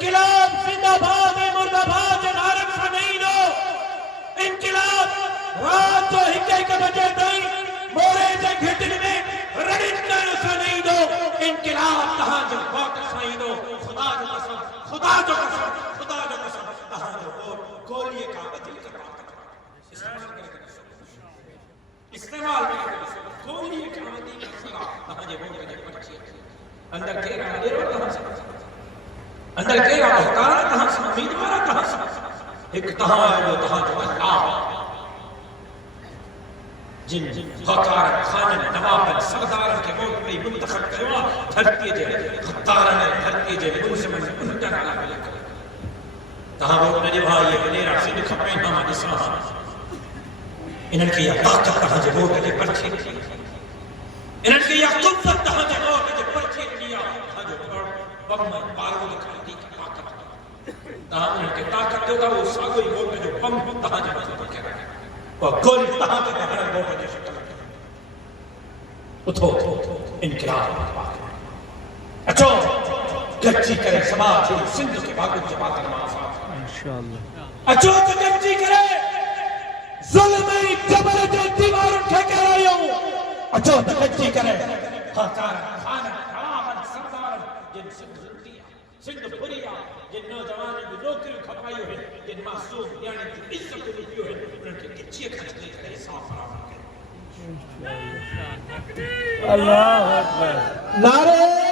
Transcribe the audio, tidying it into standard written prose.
انقلاب زندہ باد ہے، مردہ باد ہے، نارک سا نہیں دو انقلاب رات جو ہکے بجے دائی مورے جے گھٹن میں رڑندن سا نہیں دو انقلاب تہاں جو ووٹ سائیں دو خدا جو قسم خدا جو قسم خدا جو قسم تہاں جو ووٹ گولیے کا بدل کر استعمال کرے گولیے کا بدل کر تہاں جو ووٹ کے پرچی اندر کے رہا دے رو تہاں سے اندر کے رہا احکار تہاں سے امیدوارا تہاں سے ایک تہاں جو اللہ جن حکار خانن نوابن سردارن کے ووٹ پہ منتخب کروا دھرتی جے خطارن دھرتی جے منصمن انجن آنا ملے تہاں ووٹ نے بھائی بلیرہ سے دکھپین ہم دساں انہن کی یہ طاقت تہاں جے ووٹ جے پرچے انہن کی یہ قدرت تہاں جے ووٹ جے پرچے کیا تہاں جو بم پارو دکھاتی کی طاقت تہاں انہن کی طاقت جو تھا وہ ساگوئی ووٹ جو بم تہاں جے پرچے کیا وہ گل تہاں کے بہر ووٹ جے شکل اتھو انقلاب اچھو گچی کرے سماج سندھ کے باغت کے باغت انشاءاللہ اچھو تو گچی کرے ظلمی جبر جے دیوار اٹھے کر آئے ہوں اچھو تو گچی کرے خاکار خانن روابن سردارن جن سندھ زندیا سندھ بھریا جن نوجوانیں بھی نوکری کھپائی ہوئے جن معصوم یعنی جو عزت لکھی ہوئے انہوں کے کچھے کھچنے کرے صاف فراہم کرے اللہ اکبر نعرے